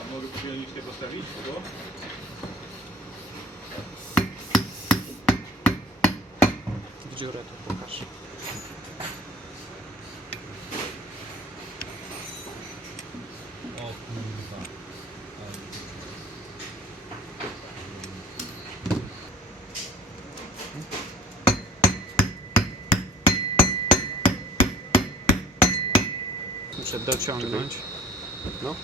A mogę przyjemnicznie postawić? To? W dziurę to pokaż. O kurwa. Muszę dociągnąć. No.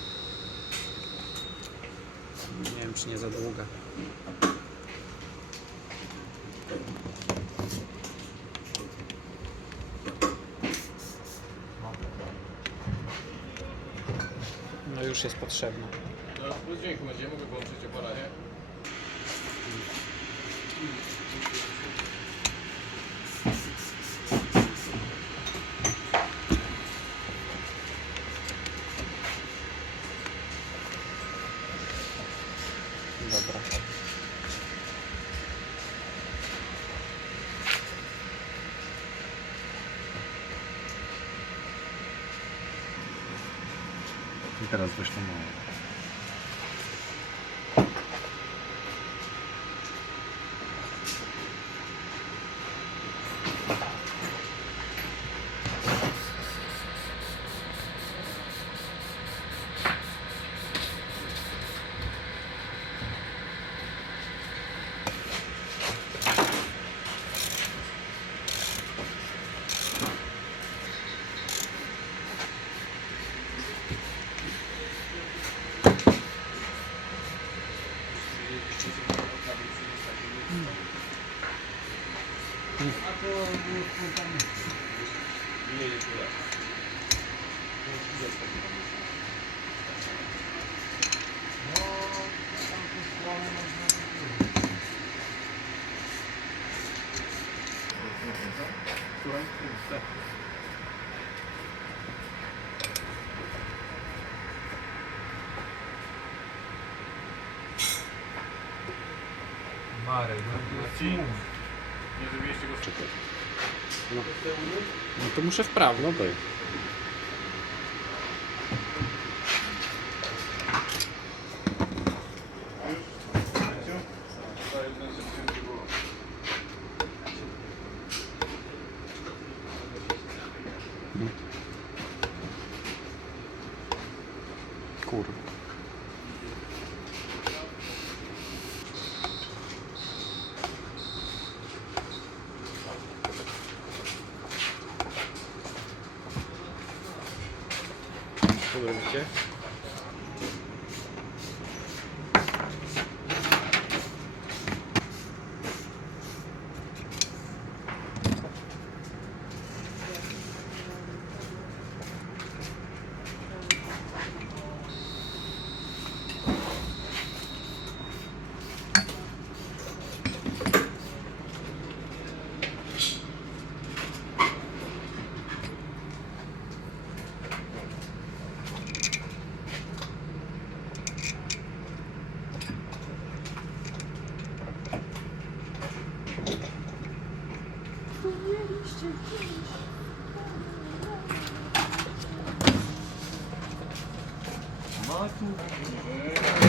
Nie wiem, czy nie za długa. No już jest potrzebna. No, plus dźwięku będzie, mogę włączyć aparacie. Dobra. I teraz weź to mało. Nie jest tyle. Marek, Marcin, nie zrobiliście go szybko. No to muszę w prawo. No to kurwa. Co robicie? Ma tu